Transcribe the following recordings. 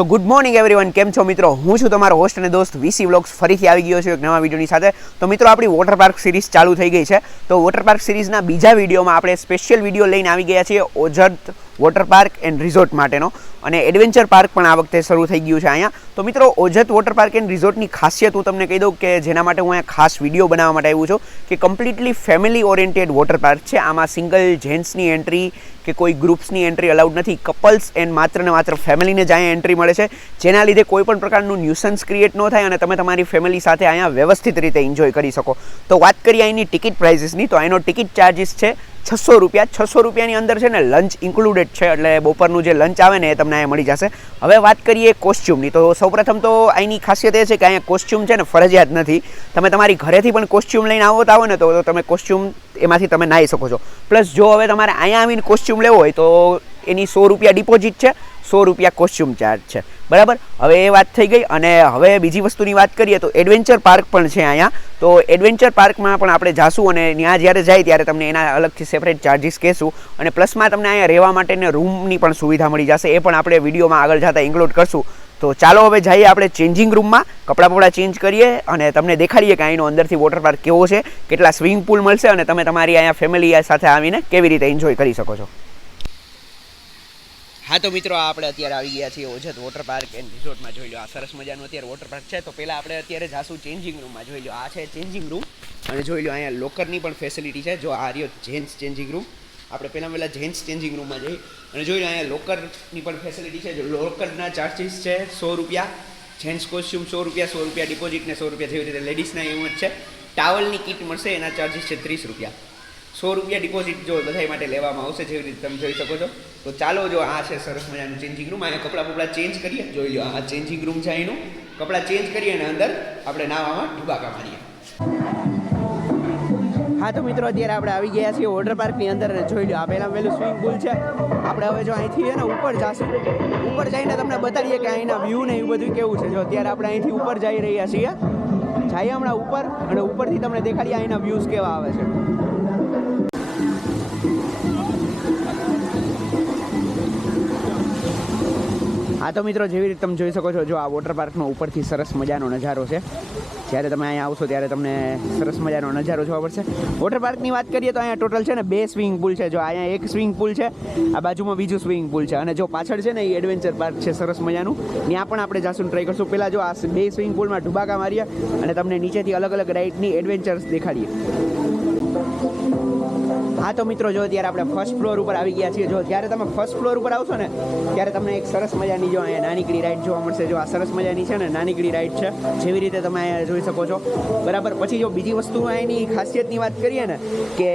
સો good morning everyone, કેમ છો મિત્રો? હું છું તમારો હોસ્ટ અને દોસ્ત વીસી વ્લોગ્સ ફરીથી આવી ગયો છું એક નવા વિડીયોની સાથે. તો મિત્રો, આપણી વોટર પાર્ક સિરીઝ ચાલુ થઈ ગઈ છે. તો વોટર પાર્ક સિરીઝના બીજા વિડીયોમાં આપણે સ્પેશિયલ વિડીયો લઈને આવી ગયા છીએ Ojat water park and resort માટેનો, અને એડવેન્ચર પાર્ક પણ આ વખતે શરૂ થઈ ગયું છે અહીંયા. તો મિત્રો, ઓજત વોટર પાર્ક એન્ડ રિઝોર્ટની ખાસિયત હું તમને કહી દઉં કે જેના માટે હું અહીંયા ખાસ વિડીયો બનાવવા માટે આવ્યો છું કે completely family oriented water park છે. આમાં સિંગલ જેન્ટ્સની એન્ટ્રી કે કોઈ ગ્રુપ્સની એન્ટ્રી અલાઉડ નથી. કપલ્સ એન્ડ માત્ર ને માત્ર ફેમિલીને જ અહીંયા એન્ટ્રી મળે છે, જેના લીધે કોઈ પણ પ્રકારનું ન્યુસન્સ ક્રિએટ ન થાય અને તમે તમારી ફેમિલી સાથે અહીંયા વ્યવસ્થિત રીતે એન્જોય કરી શકો. તો વાત કરીએ અહીંની ટિકિટ પ્રાઇસીસની, તો અહીંનો ટિકિટ ચાર્જિસ છે 600 રૂપિયા. 600 રૂપિયાની અંદર છે ને લંચ ઇન્ક્લુડેડ છે, એટલે બપોરનું જે લંચ આવે ને એ તમને અહીંયા મળી જશે. હવે વાત કરીએ કોસ્ચ્યુમની, તો સૌપ્રથમ તો અહીંની ખાસિયત એ છે કે અહીંયા કોસ્ચ્યુમ છે ને ફરજિયાત નથી. તમે તમારી ઘરેથી પણ કોસ્ચ્યુમ લઈને આવતા હોય ને તો તમે કોસ્ચ્યુમ એમાંથી તમે નાહી શકો છો. પ્લસ જો હવે તમારે અહીંયા આવીને કોસ્ચ્યુમ લેવો હોય તો એની 100 રૂપિયા ડિપોઝિટ છે, 100 રૂપિયા કોસ્ચ્યુમ ચાર્જ છે. બરાબર, હવે એ વાત થઈ ગઈ. અને હવે બીજી વસ્તુની વાત કરીએ તો એડવેન્ચર પાર્ક પણ છે અહીંયા. તો એડવેન્ચર પાર્કમાં પણ આપણે જાશું અને ત્યાં જ્યારે જાય ત્યારે તમને એના અલગથી સેપરેટ ચાર્જિસ કહેશું. અને પ્લસમાં તમને અહીંયા રહેવા માટેને રૂમની પણ સુવિધા મળી જશે, એ પણ આપણે વિડીયોમાં આગળ જતાં ઇન્ક્લુડ કરશું. તો ચાલો હવે જઈએ આપણે ચેન્જિંગ રૂમમાં, કપડાં બપડા ચેન્જ કરીએ અને તમને દેખાડીએ કે અહીંનો અંદરથી વોટર પાર્ક કેવો છે, કેટલા સ્વિમિંગ પુલ મળશે અને તમે તમારી અહીંયા ફેમિલી સાથે આવીને કેવી રીતે એન્જોય કરી શકો છો. હા તો મિત્રો, આપણે અત્યારે આવી ગયા છીએ ઓજત વોટર પાર્ક એન્ડ રિઝોર્ટમાં. જોઈ લો, આ સરસ મજાનું અત્યારે વોટર પાર્ક છે. તો પહેલાં આપણે અત્યારે જાશું ચેન્જિંગ રૂમમાં. જોઈ લો, આ છે ચેન્જિંગ રૂમ અને જોઈ લો અહીંયા લોકરની પણ ફેસિલિટી છે. જો આ રહ્યો જેન્ટ્સ ચેન્જિંગ રૂમ, આપણે પહેલાં જેન્ટ્સ ચેન્જિંગ રૂમમાં જઈએ અને જોઈ લો અહીંયા લોકરની પણ ફેસિલિટી છે. જો લોકરના ચાર્જિસ છે 100 રૂપિયા, જેન્ટ્સ કોસ્ચ્યુમ 100 રૂપિયા, 100 રૂપિયા ડિપોઝિટ ને 100 રૂપિયા જેવી રીતે લેડીઝના એવું જ છે. ટાવલની કિટ મળશે, એના ચાર્જિસ છે 30 રૂપિયા. 100 રૂપિયા ડિપોઝિટ જો બધા માટે લેવામાં આવશે, જેવી રીતે તમે જોઈ શકો છો. તો ચાલો, જો આ છે સરસ મજાનું ચેન્જિંગ રૂમ. અહીંયા કપડાં બપડા ચેન્જ કરીએ. જોઈ લો, આ ચેન્જિંગ રૂમ છે અહીંનું. કપડાં ચેન્જ કરીએ અને અંદર આપણે નાવામાં ડુબાકા મારીએ. હા તો મિત્રો, અત્યારે આપણે આવી ગયા છીએ વોટર પાર્કની અંદર. જોઈ લો, આ પહેલાં વહેલું સ્વિમિંગ પુલ છે. આપણે હવે જો અહીંથી છે ને ઉપર જઈશું, ઉપર જઈને તમને બતાવીએ કે અહીંના વ્યૂ ને એવું બધું કેવું છે. જો અત્યારે આપણે અહીંથી ઉપર જઈ રહ્યા છીએ, જઈએ હમણાં ઉપર અને ઉપરથી તમને દેખાડીએ અહીંના વ્યૂઝ કેવા આવે છે. હા તો મિત્રો, જેવી રીતે તમે જોઈ શકો છો, જો આ વોટર પાર્કનો ઉપરથી સરસ મજાનો નજારો છે. જ્યારે તમે અહીંયા આવશો ત્યારે તમને સરસ મજાનો નજારો જોવા પડશે. વોટર પાર્કની વાત કરીએ તો અહીંયા ટોટલ છે ને 2 સ્વિમિંગ પુલ છે. જો અહીંયા એક સ્વિમિંગ પુલ છે, આ બાજુમાં બીજું સ્વિમિંગ પુલ છે, અને જો પાછળ છે ને એ એડવેન્ચર પાર્ક છે સરસ મજાનું. ત્યાં પણ આપણે જાશું ટ્રાય કરશું. પહેલાં જો આ 2 સ્વિમિંગ પુલમાં ડુબાકા મારીએ અને તમને નીચેથી અલગ અલગ રાઇડની એડવેન્ચર્સ દેખાડીએ. હા તો મિત્રો, જો ત્યારે આપણે ફર્સ્ટ ફ્લોર ઉપર આવી ગયા છીએ. જો જ્યારે તમે ફર્સ્ટ ફ્લોર ઉપર આવશો ને ત્યારે તમને એક સરસ મજાની જો અહીંયા નાનીકડી રાઈડ જોવા મળશે. જો આ સરસ મજાની છે ને નાનીકડી રાઈડ છે, જેવી રીતે તમે અહીંયા જોઈ શકો છો. બરાબર, પછી જો બીજી વસ્તુ અહીંની ખાસિયતની વાત કરીએ ને કે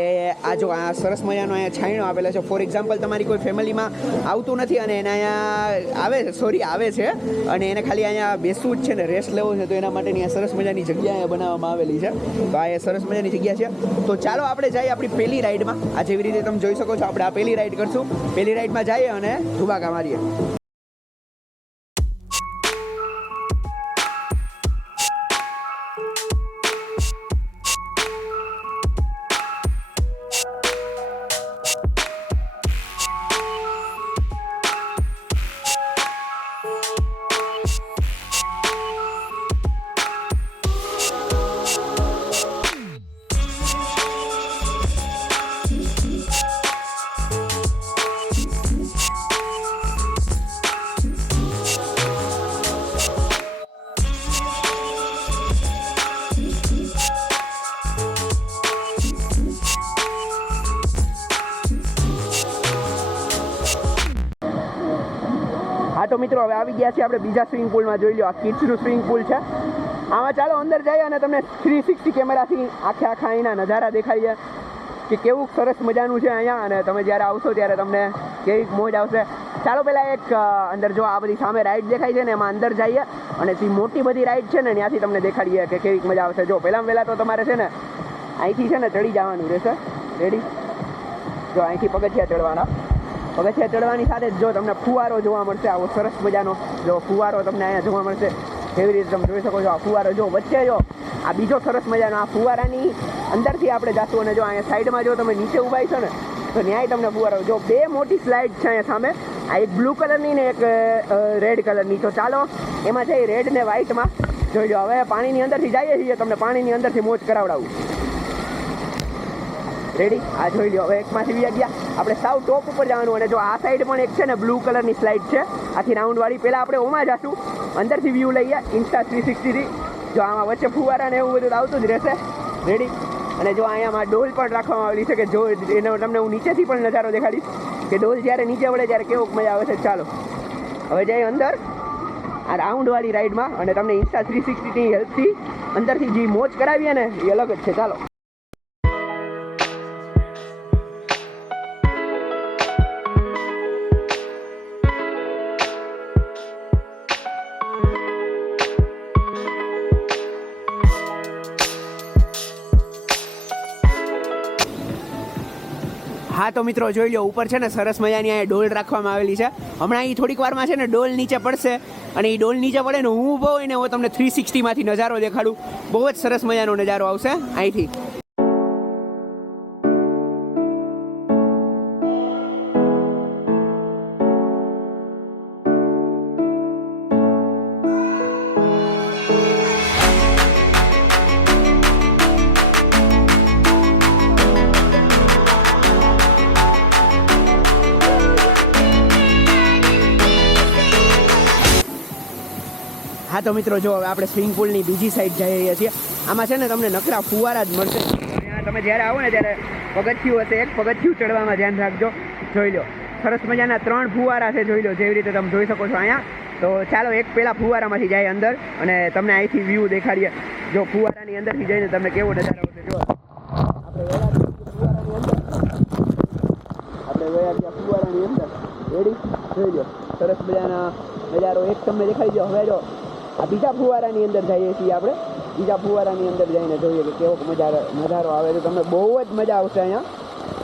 આ જો આ સરસ મજાનો અહીંયા છાંયણો આપેલો છે. ફોર એક્ઝામ્પલ, તમારી કોઈ ફેમિલીમાં આવતું નથી અને એને અહીંયા આવે છે અને એને ખાલી અહીંયા બેસવું જ છે ને, રેસ્ટ લેવો છે, તો એના માટેની આ સરસ મજાની જગ્યા અહીંયા બનાવવામાં આવેલી છે. તો આ સરસ મજાની જગ્યા છે. તો ચાલો આપણે જઈએ આપણી પહેલી રાઈડમાં. આ જેવી રીતે તમે જોઈ શકો છો, આપણે આ પહેલી રાઈડ કરશું. પહેલી રાઈડમાં જઈએ અને ધુબાકા મારીએ. હા તો મિત્રો, હવે આવી ગયા છીએ આપણે બીજા સ્વિમિંગ પુલમાં. જોઈ લો, આ કિડ્સનું સ્વિમિંગ પુલ છે. આમાં ચાલો અંદર જઈએ અને તમને 360 કેમેરાથી આખા અહીંના નજારા દેખાડીએ કે કેવું સરસ મજાનું છે અહીંયા. અને તમે જ્યારે આવશો ત્યારે તમને કેવી મોજ આવશે. ચાલો પહેલાં એક અંદર જો આ બધી સામે રાઈડ દેખાય છે ને, એમાં અંદર જઈએ અને જે મોટી બધી રાઈડ છે ને ત્યાંથી તમને દેખાડીએ કે કેવી મજા આવશે. જો પહેલાં તો તમારે છે ને અહીંથી છે ને ચડી જવાનું રહેશે. રેડી? જો અહીંથી પગથિયા ચડવાના. પગથિયા ચડવાની સાથે જો તમને ફુવારો જોવા મળશે, આવો સરસ મજાનો જો ફુવારો તમને અહીંયા જોવા મળશે. કેવી રીતે તમે જોઈ શકો છો, આ ફુવારો જો વચ્ચે જો આ બીજો સરસ મજાનો આ ફુવારાની અંદરથી આપણે જાશું. અને જો અહીંયા સાઈડમાં જો તમે નીચે ઊભા છો ને તો ન્યાય તમને ફુવારો. જો 2 મોટી સ્લાઇડ છે અહીંયા સામે. આ એક બ્લુ કલરની ને એક રેડ કલરની. તો ચાલો એમાં જઈ રેડ ને વ્હાઇટમાં જોઈ લો. હવે પાણીની અંદરથી જઈએ છીએ, તમને પાણીની અંદરથી મોજ કરાવડાવું. રેડી? આ જોઈ લો. હવે એકમાંથી વી ગયા આપણે સાવ ટોપ ઉપર જવાનું. અને જો આ સાઈડ પણ એક છે ને બ્લુ કલરની સ્લાઇડ છે આથી રાઉન્ડવાળી. પહેલાં આપણે ઓમાં જશું, અંદરથી વ્યૂ લઈએ ઇન્સ્ટા 360થી. જો આમાં વચ્ચે ફુવારા ને એવું બધું આવતું જ રહેશે. રેડી? અને જો અહીંયામાં ડોલ પણ રાખવામાં આવેલી છે કે જો એનો તમને હું નીચેથી પણ નજારો દેખાડીશ કે ડોલ જ્યારે નીચે વળે ત્યારે કેવો મજા આવે છે. ચાલો હવે જઈએ અંદર આ રાઉન્ડવાળી રાઈડમાં અને તમને ઇન્સ્ટા 360ની હેલ્પથી અંદરથી જે મોજ કરાવીએ ને એ અલગ જ છે. ચાલો. હા તો મિત્રો જોઈ લો, ઉપર છે ને સરસ મજાની અહીંયા ડોલ રાખવામાં આવેલી છે. હમણાં એ થોડીક વારમાં છે ને ડોલ નીચે પડશે અને એ ડોલ નીચે પડે ને હું ઊભો હોય ને હું તમને 360માંથી નજારો દેખાડું. બહુ જ સરસ મજાનો નજારો આવશે અહીંથી. હા તો મિત્રો જો હવે આપણે સ્વિમિંગ પુલની બીજી સાઈડ જઈ રહ્યા છીએ. આમાં છે ને તમને નકરા ફુવારા જ મળશે. તમે જ્યારે આવો ને ત્યારે પગથિયું હશે, એક પગથિયું ચડવામાં ધ્યાન રાખજો. જોઈ લો સરસ મજાના 3 ફુવારા છે. જોઈ લો જેવી રીતે તમે જોઈ શકો છો અહીંયા. તો ચાલો એક પહેલાં ફુવારામાંથી જાય અંદર અને તમને અહીંથી વ્યૂ દેખાડીએ. જો ફુવારાની અંદરથી જઈને તમને કેવો નજારો આવશે. જો આપણે ફુવારાની અંદર રેડી જોઈ લો સરસ મજાના નજારો એક તમને દેખાડી દો. હવે જો આ બીજા ફુવારાની અંદર જઈએ છીએ આપણે. બીજા ફુવારાની અંદર જઈને જોઈએ કે કેવો નજારો આવે છે. તમને બહુ જ મજા આવશે અહીંયા.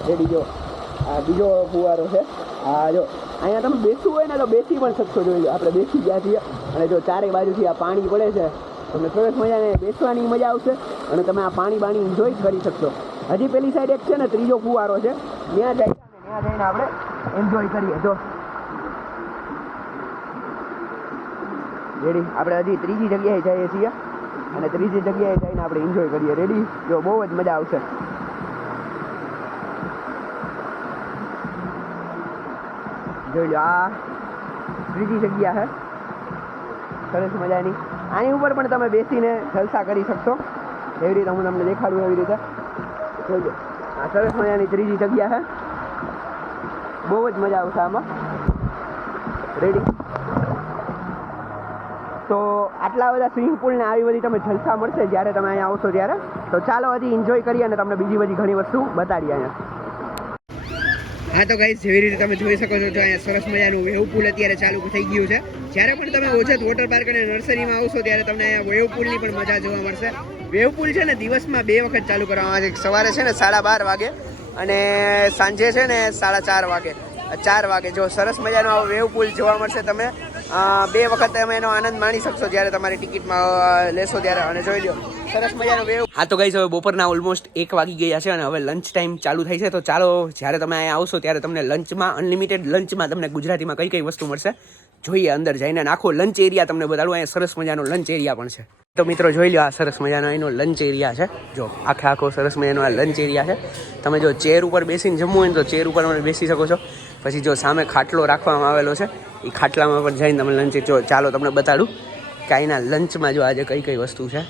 રેડી? જો આ બીજો ફુવારો છે. હા જો અહીંયા તમે બેસવું હોય ને તો બેસી પણ શકશો. જોઈ લો આપણે બેસી ગયા છીએ અને જો ચારે બાજુથી આ પાણી પડે છે. તમને સરસ મજાને બેસવાની મજા આવશે અને તમે આ પાણી એન્જોય કરી શકશો. હજી પેલી સાઈડ એક છે ને ત્રીજો ફુવારો છે, ત્યાં જઈને આપણે એન્જોય કરીએ. જો રેડી? આપણે હજી ત્રીજી જગ્યાએ જઈએ છીએ અને ત્રીજી જગ્યાએ જઈને આપણે એન્જોય કરીએ. રેડી? જો બહુ જ મજા આવશે. જોઈ લો આ ત્રીજી જગ્યા છે સરસ મજાની. આની ઉપર પણ તમે બેસીને જલસા કરી શકશો. એવી રીતે હું તમને દેખાડું એવી રીતે. જોઈ લો આ સરસ મજાની ત્રીજી જગ્યા છે. બહુ જ મજા આવશે આમાં. રેડી? તો આટલા બધા સ્વિમિંગ પુલને આવી બધી તમે જલસા મળશે જ્યારે તમે અહીંયા આવશો ત્યારે. તો ચાલો હજી એન્જોય કરીએ અને તમને બીજી બધી ઘણી વસ્તુ બતાડીએ અહીંયા. હા તો ગાઈસ જેવી રીતે તમે જોઈ શકો છો જો અહીંયા સરસ મજાનું વેવ પુલ અત્યારે ચાલુ થઈ ગયું છે. જ્યારે પણ તમે ઓજત વોટર પાર્ક અને નર્સરીમાં આવશો ત્યારે તમને અહીંયા વેવ પુલની પણ મજા જોવા મળશે. વેવ પુલ છે ને દિવસમાં 2 વખત ચાલુ કરવામાં આવે છે. સવારે છે ને 12:30 વાગે અને સાંજે છે ને 4:30 વાગે. 4 વાગે જો સરસ મજાનો આવો વેવ પુલ જોવા મળશે. તમે 2 વખત તમે એનો આનંદ માણી શકશો જ્યારે તમારી ટિકિટમાં લેશો ત્યારે. અને જોઈ લો સરસ મજાનો વેવ. હા તો ગાઈસ હવે બપોરના ઓલમોસ્ટ 1 વાગી ગયા છે અને હવે લંચ ટાઈમ ચાલુ થાય છે. તો ચાલો જ્યારે તમે અહીંયા આવશો ત્યારે તમને લંચમાં અનલિમિટેડ લંચમાં તમને ગુજરાતીમાં કઈ વસ્તુ મળશે જોઈએ અંદર જઈને. આખો લંચ એરિયા તમને બતાડું. અહીંયા સરસ મજાનો લંચ એરિયા પણ છે. તો મિત્રો જોઈ લો આ સરસ મજાનો એનો લંચ એરિયા છે. જો આખો સરસ મજાનો આ લંચ એરિયા છે. તમે જો ચેર ઉપર બેસીને જમવું હોય ને તો ચેર ઉપર પણ બેસી શકો છો. પછી જો સામે ખાટલો રાખવામાં આવેલો છે એ ખાટલામાં પણ જઈને તમે લંચ. જો ચાલો તમને બતાડું કે અહીંના લંચમાં જો આજે કઈ વસ્તુ છે.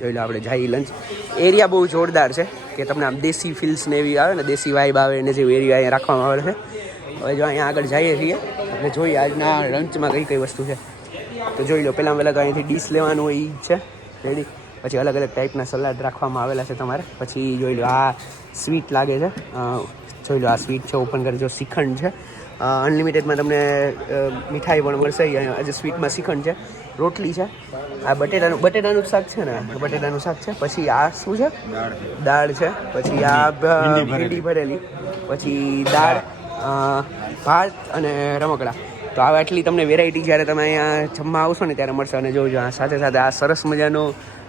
જોઈ લો આપણે જઈએ લંચ એરિયા. બહુ જોરદાર છે કે તમને આમ દેશી ફીલ્સ ને એવી આવે ને દેશી વાઇબ આવે એને જેવું એરિયા અહીંયા રાખવામાં આવેલો છે. હવે જો અહીંયા આગળ જઈએ છીએ એટલે જોઈએ આજના લંચમાં કઈ વસ્તુ છે. તો જોઈ લો પહેલાં તો અહીંથી ડીશ લેવાનું હોય એ છે. રેડી? પછી અલગ ટાઈપના સલાડ રાખવામાં આવેલા છે તમારે. પછી જોઈ લો આ સ્વીટ લાગે છે. જોઈ લો આ સ્વીટ છે. ઓપન કરી જો શ્રીખંડ છે. અનલિમિટેડમાં તમને મીઠાઈ પણ મળશે. આજે સ્વીટમાં શ્રીખંડ છે, રોટલી છે, આ બટેટાનું શાક છે ને, બટેટાનું શાક છે. પછી આ શું છે? દાળ છે. પછી આ ભીંડી ભરેલી, પછી દાળ, ભાત અને રમકડા. તો આટલી તમને વેરાયટી જ્યારે તમે અહીંયા જમવા આવશો ને ત્યારે મળશે. અને જોજો આ સાથે આ સરસ મજાનો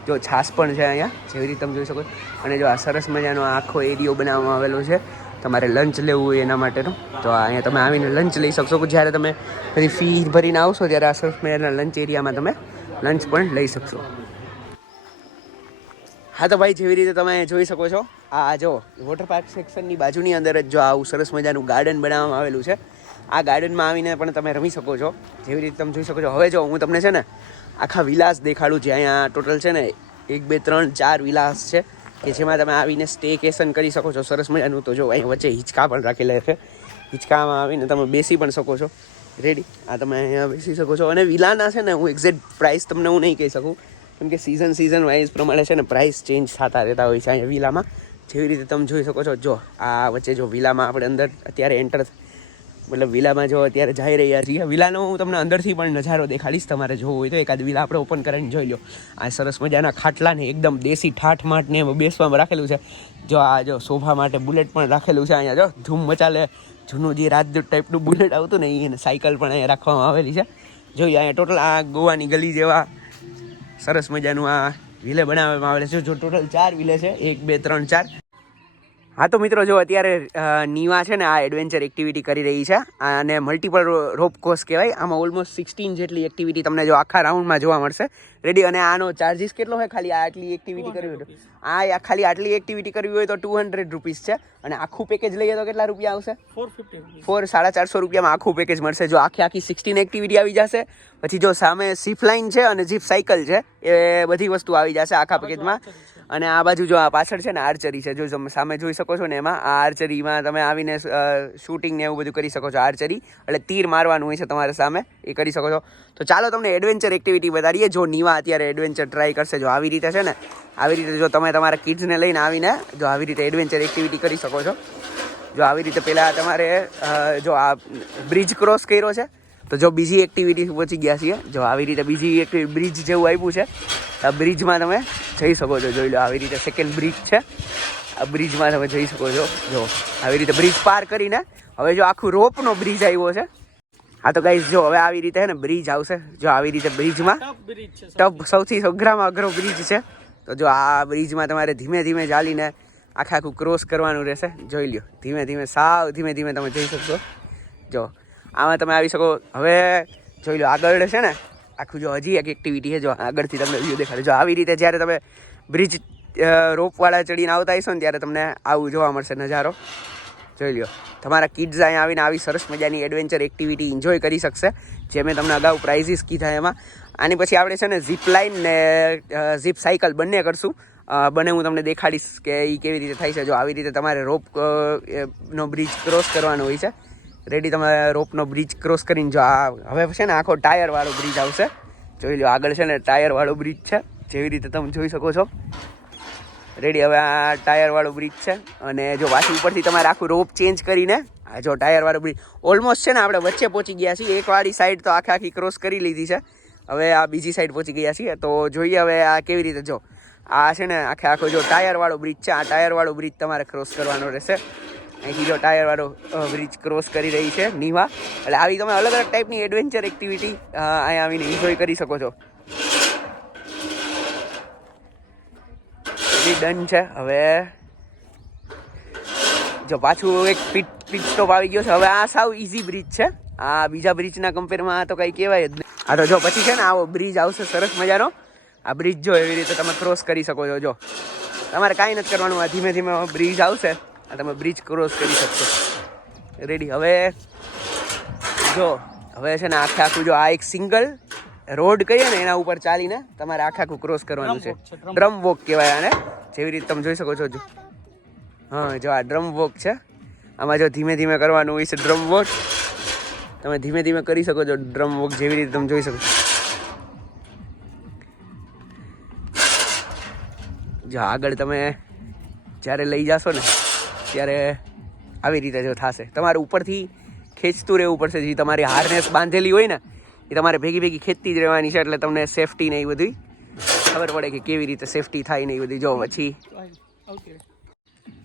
જો છાશ પણ છે અહીંયા જેવી રીતે તમે જોઈ શકો. અને જો આ સરસ મજાનો આખો એરિયો બનાવવામાં આવેલો છે તમારે લંચ લેવું હોય એના માટેનું. તો અહીંયા તમે આવીને લંચ લઈ શકશો. જ્યારે તમે બધી ફી ભરીને આવશો ત્યારે આ સરસ મજાના લંચ એરિયામાં તમે લંચ પણ લઈ શકશો. હા તો ભાઈ, જેવી રીતે તમે જોઈ શકો છો, આ જો વોટર પાર્ક સેક્શનની બાજુની અંદર જ જો આવું સરસ મજાનું ગાર્ડન બનાવવામાં આવેલું છે. આ ગાર્ડનમાં આવીને પણ તમે રમી શકો છો. જેવી રીતે તમે જોઈ શકો છો. હવે જો હું તમને છે ને આખા વિલાસ દેખાડું છે. અહીંયા ટોટલ છે ને 1 2 3 4 વિલાસ છે કે જેમાં તમે આવીને સ્ટેકેશન કરી શકો છો સરસ મજાનું. તો જો અહીં વચ્ચે હિંચકા પણ રાખેલા છે. હિંચકામાં આવીને તમે બેસી પણ શકો છો. રેડી, આ તમે અહીંયા બેસી શકો છો. અને વિલાના છે ને હું એક્ઝેક્ટ પ્રાઇસ તમને હું નહીં કહી શકું, કેમ કે સિઝન વાઇઝ પ્રમાણે છે ને પ્રાઇસ ચેન્જ થતા રહેતા હોય છે અહીંયા વિલામાં. જેવી રીતે તમે જોઈ શકો છો, જો આ વચ્ચે જો વિલામાં આપણે અંદર અત્યારે એન્ટર મતલબ વિલામાં જો અત્યારે જઈ રહ્યા છીએ. વિલાનો હું તમને અંદરથી પણ નજારો દેખાડીશ. તમારે જોવું હોય તો એકાદ વિલા આપણે ઓપન કરીને જોઈ લો. આ સરસ મજાના ખાટલા ને એકદમ દેશી ઠાઠ માટ ને એમાં બેસવામાં રાખેલું છે. જો આ જો સોફા માટે બુલેટ પણ રાખેલું છે. અહીંયા જો ધૂમ મચાલે જૂનું જે રાજદૂત ટાઈપનું બુલેટ આવતું ને એને સાયકલ પણ અહીંયા રાખવામાં આવેલી છે. જોઈએ અહીંયા ટોટલ આ ગોવાની ગલી જેવા સરસ મજાનું આ વિલે બનાવવામાં આવેલા છે. જો ટોટલ 4 વિલે છે, 1 2 3 4. હા તો મિત્રો, જો અત્યારે નીવા છે ને આ એડવેન્ચર એક્ટિવિટી કરી રહી છે. અને મલ્ટિપલ રોપ કોર્સ કહેવાય. આમાં ઓલમોસ્ટ 16 જેટલી એક્ટિવિટી તમને જો આખા રાઉન્ડમાં જોવા મળશે. રેડી, અને આનો ચાર્જિસ કેટલો હોય ખાલી આટલી એક્ટિવિટી કરવી હોય તો? આ ખાલી આટલી એક્ટિવિટી કરવી હોય તો 200 રૂપીસ છે. અને આખું પેકેજ લઈએ તો કેટલા રૂપિયા આવશે? 450 રૂપિયામાં આખું પેકેજ મળશે. જો આખી 16 એક્ટિવિટી આવી જશે. પછી જો સામે ઝીપ લાઇન છે અને ઝીપ સાયકલ છે, એ બધી વસ્તુ આવી જશે આખા પેકેજમાં. અને આ બાજુ જો આ પાછળ છે ને આર્ચરી છે, જો તમે સામે જોઈ શકો છો ને, એમાં આ આર્ચરીમાં તમે આવીને શૂટિંગ ને એવું બધું કરી શકો છો. આર્ચરી એટલે તીર મારવાનું હોય છે તમારે સામે, એ કરી શકો છો. તો ચાલો તમને એડવેન્ચર એક્ટિવિટી બતાડીએ. જો નીવા અત્યારે એડવેન્ચર ટ્રાય કરશે. જો આવી રીતે છે ને, આવી રીતે જો તમે તમારા કિડ્સને લઈને આવીને જો આવી રીતે એડવેન્ચર એક્ટિવિટી કરી શકો છો. જો આવી રીતે પહેલાં તમારે જો આ બ્રિજ ક્રોસ કર્યો છે, તો જો બીજી એક્ટિવિટી પહોંચી ગયા છીએ. જો આવી રીતે બીજી એક્ટિવિટી બ્રિજ જેવું આવ્યું છે, આ બ્રિજમાં તમે જઈ શકો છો. જોઈ લો, આવી રીતે સેકન્ડ બ્રિજ છે. આ બ્રિજમાં તમે જઈ શકો છો. જો આવી રીતે બ્રિજ પાર કરીને હવે જો આખું રોપનો બ્રિજ આવ્યો છે. હા તો ગાઈઝ, જો હવે આવી રીતે ને બ્રિજ આવશે. જો આવી રીતે બ્રિજમાં ટબ સૌથી અઘરામાં અઘરો બ્રિજ છે. તો જો આ બ્રિજમાં તમારે ધીમે ધીમે ચાલીને આખું ક્રોસ કરવાનું રહેશે. જોઈ લ્યો, ધીમે ધીમે સાવ ધીમે ધીમે તમે જઈ શકશો. જો આમાં તમે આવી શકો. હવે જોઈ લો, આગળ છે ને આખું જો હજી એક એક્ટિવિટી છે. જો આગળથી તમને વ્યૂ દેખાડે. જો આવી રીતે જ્યારે તમે બ્રિજ રોપવાળા ચડીને આવતા હશો ને ત્યારે તમને આવું જોવા મળશે નજારો. જોઈ લો, તમારા કિડ્સ અહીંયા આવીને આવી સરસ મજાની એડવેન્ચર એક્ટિવિટી એન્જોય કરી શકશે. જે મેં તમને અગાઉ પ્રાઇઝીસ કીધા એમાં. આની પછી આપણે છે ને ઝીપ લાઇન ને ઝીપ સાયકલ બંને કરશું. બંને હું તમને દેખાડીશ કે એ કેવી રીતે થાય છે. જો આવી રીતે તમારે રોપ નો બ્રિજ ક્રોસ કરવાનો હોય છે. રેડી, તમે રોપનો બ્રિજ ક્રોસ કરીને જો આ હવે છે ને આખો ટાયરવાળો બ્રિજ આવશે. જોઈ લો, આગળ છે ને ટાયરવાળો બ્રિજ છે, જેવી રીતે તમે જોઈ શકો છો. રેડી, હવે આ ટાયરવાળો બ્રિજ છે. અને જો પાછું ઉપરથી તમારે આખું રોપ ચેન્જ કરીને આ જો ટાયરવાળો બ્રિજ ઓલમોસ્ટ છે ને આપણે વચ્ચે પહોંચી ગયા છીએ. એકવાળી સાઈડ તો આખી ક્રોસ કરી લીધી છે. હવે આ બીજી સાઈડ પહોંચી ગયા છીએ. તો જોઈએ હવે આ કેવી રીતે. જો આ છે ને આખો જો ટાયરવાળો બ્રિજ છે, આ ટાયરવાળો બ્રિજ તમારે ક્રોસ કરવાનો રહેશે. અહીંથી જો ટાયરવાળો બ્રિજ ક્રોસ કરી રહી છે નીવા. એટલે આવી તમે અલગ અલગ ટાઈપની એડવેન્ચર એક્ટિવિટી અહીંયા આવીને એન્જોય કરી શકો છો. ડન છે. હવે જો પાછું એક પીટ સ્ટોપ આવી ગયો છે. હવે આ સાવ ઇઝી બ્રિજ છે. આ બીજા બ્રિજના કમ્પેરમાં તો કંઈ કહેવાય જ નહીં. આ તો જો પછી છે ને આવો બ્રિજ આવશે સરસ મજાનો. આ બ્રિજ જો એવી રીતે તમે ક્રોસ કરી શકો છો. જો તમારે કાંઈ નથી કરવાનું. આ ધીમે ધીમે બ્રિજ આવશે, આ તમે બ્રિજ ક્રોસ કરી શકશો. રેડી, હવે જો હવે છે ને આખું જો આ એક સિંગલ રોડ કહીએ ને એના ઉપર ચાલીને તમારે આખું ક્રોસ કરવાનું છે. ડ્રમ વોક કહેવાય આને. જેવી રીતે તમે જોઈ શકો છો. જો હા, જો આ ડ્રમ વોક છે. આમાં જો ધીમે ધીમે કરવાનું હોય છે ડ્રમ વોક. તમે ધીમે ધીમે કરી શકો છો ડ્રમ વોક, જેવી રીતે તમે જોઈ શકો છો. જો આગળ તમે જ્યારે લઈ જશો ને ત્યારે આવી રીતે જો થશે. તમારે ઉપરથી ખેંચતું રહેવું પડશે. જે તમારી હાર્નેસ બાંધેલી હોય ને એ તમારે ભેગી ખેંચતી જ રહેવાની છે. એટલે તમને સેફટી ને એ બધી ખબર પડે કે કેવી રીતે સેફટી થાય ને એ બધી. જો પછી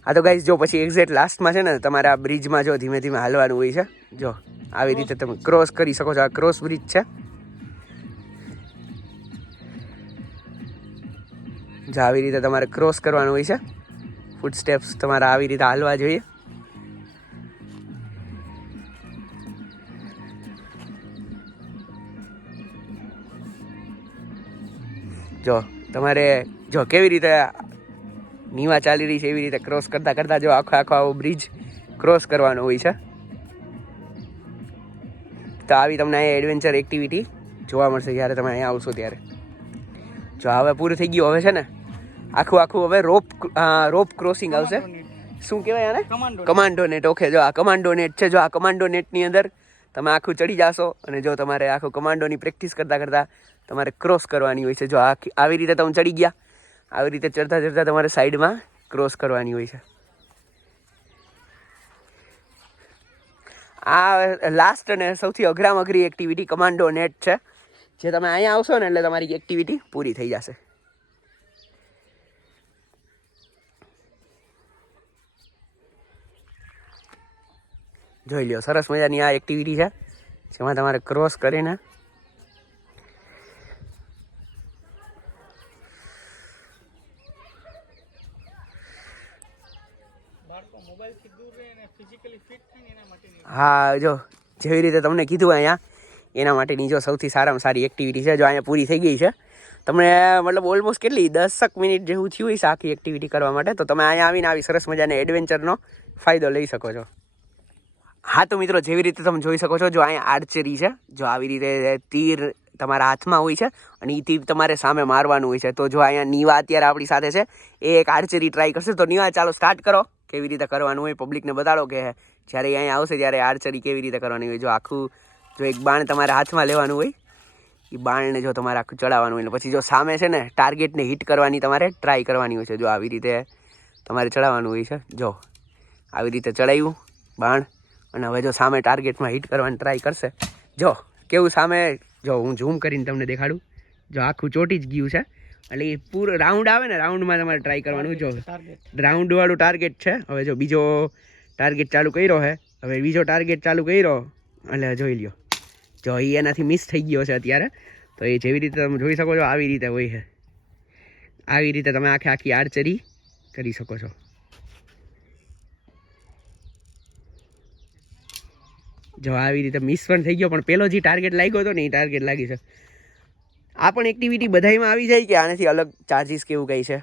હા તો ગાઈઝ, જો પછી એક્ઝેક્ટ લાસ્ટમાં છે ને તમારે આ બ્રિજમાં જો ધીમે ધીમે હાલવાનું હોય છે. જો આવી રીતે તમે ક્રોસ કરી શકો છો. આ ક્રોસ બ્રિજ છે. જો આવી રીતે તમારે ક્રોસ કરવાનું હોય છે. ફૂટ સ્ટેપ્સ તમારે આવી રીતે હાલવા જોઈએ. જો તમારે જો કેવી રીતે નીવા ચાલી રહી છે એવી રીતે ક્રોસ કરતાં કરતાં જો આખો આવો બ્રિજ ક્રોસ કરવાનો હોય છે. તો આવી તમને અહીંયા એડવેન્ચર એક્ટિવિટી જોવા મળશે જ્યારે તમે અહીંયા આવશો ત્યારે. જો હવે પૂરું થઈ ગયું, હવે છે ને આખું હવે રોપ ક્રોસિંગ આવશે. શું કહેવાય આને? Commando net. ઓકે, જો આ કમાન્ડો નેટ છે. જો આ કમાન્ડો નેટની અંદર તમે આખું ચડી જશો અને જો તમારે આખું કમાન્ડોની પ્રેક્ટિસ કરતાં તમારે ક્રોસ કરવાની હોય છે. જો આવી રીતે તમે ચડી ગયા, આવી રીતે ચડતા તમારે સાઈડમાં ક્રોસ કરવાની હોય છે. આ લાસ્ટ અને સૌથી અઘરામાં અઘરી એક્ટિવિટી કમાન્ડો નેટ છે. જે તમે અહીંયા આવશો ને એટલે તમારી એક્ટિવિટી પૂરી થઈ જશે. જોઈ લ્યો, સરસ મજાની આ એક્ટિવિટી છે જેમાં તમારે ક્રોસ કરીને હા, જો જેવી રીતે તમને કીધું અહીંયા એના માટેની જો સૌથી સારામાં સારી એક્ટિવિટી છે. જો અહીંયા પૂરી થઈ ગઈ છે. તમને મતલબ ઓલમોસ્ટ કેટલી 10 મિનિટ જેવું થયું હોય છે આખી એક્ટિવિટી કરવા માટે. તો તમે અહીંયા આવીને આવી સરસ મજાના એડવેન્ચરનો ફાયદો લઈ શકો છો. હા તો મિત્રો, જેવી રીતે તમે જોઈ શકો છો, જો અહીંયા આર્ચરી છે. જો આવી રીતે તીર તમારા હાથમાં હોય છે અને એ તીર તમારે સામે મારવાનું હોય છે. તો જો અહીંયા નીવા અત્યારે આપણી સાથે છે, એ એક આર્ચરી ટ્રાય કરશે. તો નીવા, ચાલો સ્ટાર્ટ કરો. કેવી રીતે કરવાનું હોય પબ્લિકને બતાડો કે જ્યારે અહીંયા આવશે ત્યારે આર્ચરી કેવી રીતે કરવાની હોય. જો એક બાણ તમારે હાથમાં લેવાનું હોય, એ બાણને જો તમારે આખું ચડાવવાનું હોય. પછી જો સામે છે ને ટાર્ગેટને હિટ કરવાની તમારે ટ્રાય કરવાની હોય છે. જો આવી રીતે તમારે ચડાવવાનું હોય છે. જો આવી રીતે ચડાવ્યું બાણ અને હવે જો સામે ટાર્ગેટમાં હિટ કરવાની ટ્રાય કરશે. જો કેવું સામે, જો હું ઝૂમ કરીને તમને દેખાડું. જો આખું ચોટી જ ગયું છે. એટલે એ પૂરો રાઉન્ડ આવે ને, રાઉન્ડમાં તમારે ટ્રાય કરવાનું. જો રાઉન્ડવાળું ટાર્ગેટ છે. હવે જો બીજો ટાર્ગેટ ચાલુ કર્યો છે, હવે બીજો ટાર્ગેટ ચાલુ કર્યો એટલે જોઈ લ્યો, જો એ એનાથી મિસ થઈ ગયો છે અત્યારે. તો એ જેવી રીતે તમે જોઈ શકો છો આવી રીતે હોય છે. આવી રીતે તમે આખી આર્ચરી કરી શકો છો. જો આવી રીતે મિસ પણ થઈ ગયો, પણ પેલો જે ટાર્ગેટ લાગ્યો હતો ને એ ટાર્ગેટ લાગી છે. આ પણ એક્ટિવિટી બધામાં આવી જાય કે આનાથી અલગ ચાર્જીસ કેવું કઈ છે?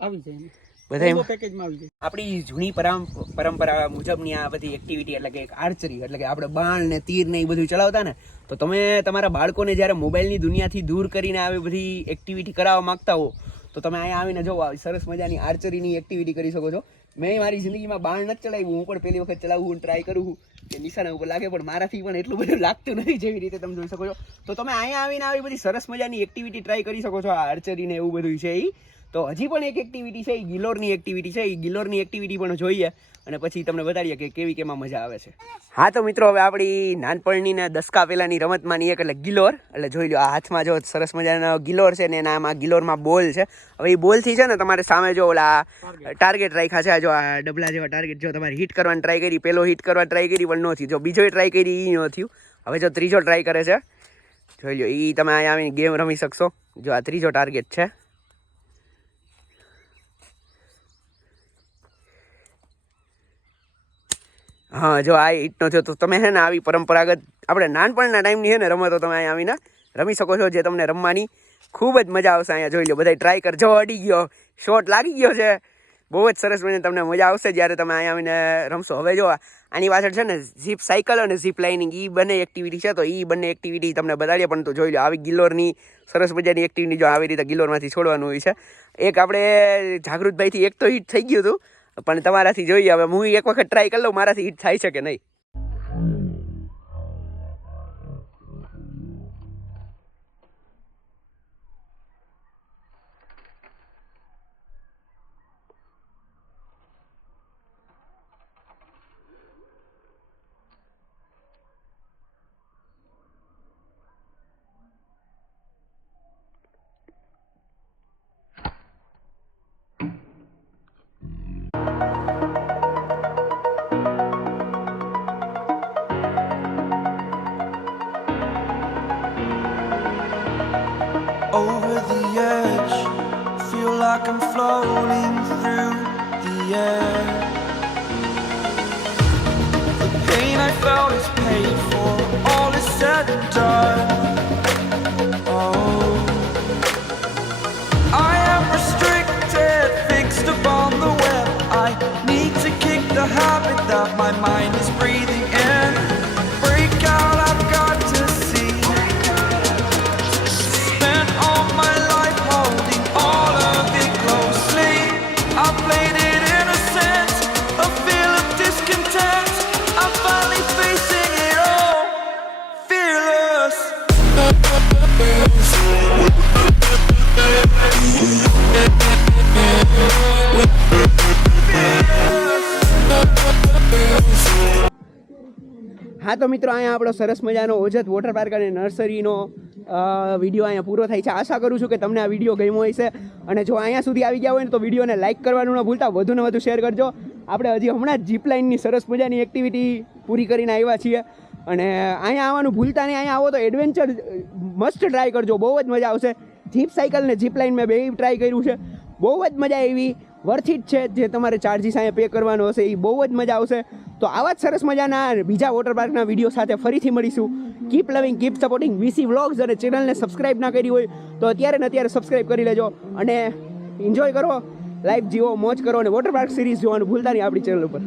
આવી જાય બધામાં પેકેજમાં આવી જાય. આપણી જૂની પરંપરા મુજબની આ બધી એક્ટિવિટી એટલે કે આર્ચરી એટલે કે આપણે બાણ ને તીર ને એ બધું ચલાવતા ને, તો તમે તમારા બાળકોને જ્યારે મોબાઈલની દુનિયાથી દૂર કરીને આવી બધી એક્ટિવિટી કરાવવા માંગતા હો તો તમે અહીંયા આવીને જો સરસ મજાની આર્ચરીની એક્ટિવિટી કરી શકો છો. મેં મારી જિંદગીમાં બાણ નથી ચલાવ્યું, હું પણ પહેલી વખત ચલાવવું ટ્રાય કરું કે નિશાના ઉપર લાગે, પણ મારાથી પણ એટલું બધું લાગતું નથી જેવી રીતે તમે જોઈ શકો છો. તો તમે અહીંયા આવીને આવી બધી સરસ મજાની એક્ટિવિટી ટ્રાય કરી શકો છો. આ આર્ચરી ને એવું બધું છે એ. તો હજી પણ એક એક્ટિવિટી છે, એ ગિલોરની એક્ટિવિટી છે. એ ગિલોરની એક્ટિવિટી પણ જોઈએ અને પછી તમને બતાડીએ કે કેમાં મજા આવે છે. હા તો મિત્રો, હવે આપણી નાનપણની ને દસકા પહેલાંની રમતમાંની એક એટલે ગિલોર. એટલે જોઈ લો, આ હાથમાં જો સરસ મજાનો ગિલોર છે ને એનામાં ગિલોરમાં બોલ છે. હવે એ બોલથી છે ને તમારે સામે જો ઓલા ટાર્ગેટ રાખ્યા છે. જો આ ડબલા જેવા ટાર્ગેટ, જો તમારે હિટ કરવાની ટ્રાય કરી, પેલો હિટ કરવા ટ્રાય કરી પણ ન થયું, જો બીજો ટ્રાય કરી એ ન થયું, હવે જો ત્રીજો ટ્રાય કરે છે, જોઈ લો, એ તમે અહીંયા આવીને ગેમ રમી શકશો. જો આ ત્રીજો ટાર્ગેટ છે. હા, જો આ હિટ ન થયો તો તમે છે ને આવી પરંપરાગત આપણે નાનપણના ટાઈમની છે ને રમતો તમે અહીંયા આવીને રમી શકો છો, જે તમને રમવાની ખૂબ જ મજા આવશે. અહીંયા જોઈ લો, બધા ટ્રાય કર. જો અડી ગયો, શોટ લાગી ગયો છે. બહુ જ સરસ મને તમને મજા આવશે જ્યારે તમે અહીંયા આવીને રમશો. હવે જો આની પાછળ છે ને ઝીપ સાયકલ અને ઝીપ લાઇનિંગ એ બંને એક્ટિવિટી છે. તો એ બંને એક્ટિવિટી તમને બતાડીએ, પણ તો જોઈ લો આવી ગિલોરની સરસ મજાની એક્ટિવિટી. જો આવી રીતે ગિલોરમાંથી છોડવાનું હોય છે. એક આપણે જાગૃતભાઈથી એક તો હિટ થઈ ગયું હતું, પણ તમારાથી જોઈએ હવે હું એક વખત ટ્રાય કરી લઉં મારાથી હિટ થાય છે કે નહીં. Over the edge, feel like I'm floating through the air. The pain I felt is paid for, all is said and done. Oh, હા તો મિત્રો અહીંયા આપણો સરસ મજાનો ઓજત વોટર પાર્ક અને નર્સરીનો વિડીયો અહીંયા પૂરો થાય છે. આશા કરું છું કે તમને આ વિડીયો ગમ્યો હશે અને જો અહીંયા સુધી આવી ગયા હોય ને તો વિડીયોને લાઇક કરવાનું ન ભૂલતા, વધુને વધુ શેર કરજો. આપણે હજી હમણાં જ જીપ લાઇનની સરસ મજાની એક્ટિવિટી પૂરી કરીને આવ્યા છીએ અને અહીંયા આવવાનું ભૂલતા નહીં. અહીંયા આવો તો એડવેન્ચર મસ્ટ ટ્રાય કરજો, બહુ જ મજા આવશે. જીપ સાયકલ ને જીપ લાઇન મેં બે ટ્રાય કર્યું છે, બહુ જ મજા આવી. વર્થ ઇટ છે. જે તમારે ચાર્જીસ અહીંયા પે કરવાનો હશે એ બહુ જ મજા આવશે. તો આવા જ સરસ મજાના બીજા વોટર પાર્કના વિડીયો સાથે ફરીથી મળીશું. કીપ લવિંગ, કીપ સપોર્ટિંગ વીસી વ્લોગ્સ. અને ચેનલને સબસ્ક્રાઇબ ના કરી હોય તો અત્યારે ને અત્યારે સબસ્ક્રાઇબ કરી લેજો અને એન્જોય કરો, લાઈફ જીવો, મોજ કરો અને વોટર પાર્ક સિરીઝ જોવાનું ભૂલતા નહીં આપણી ચેનલ ઉપર.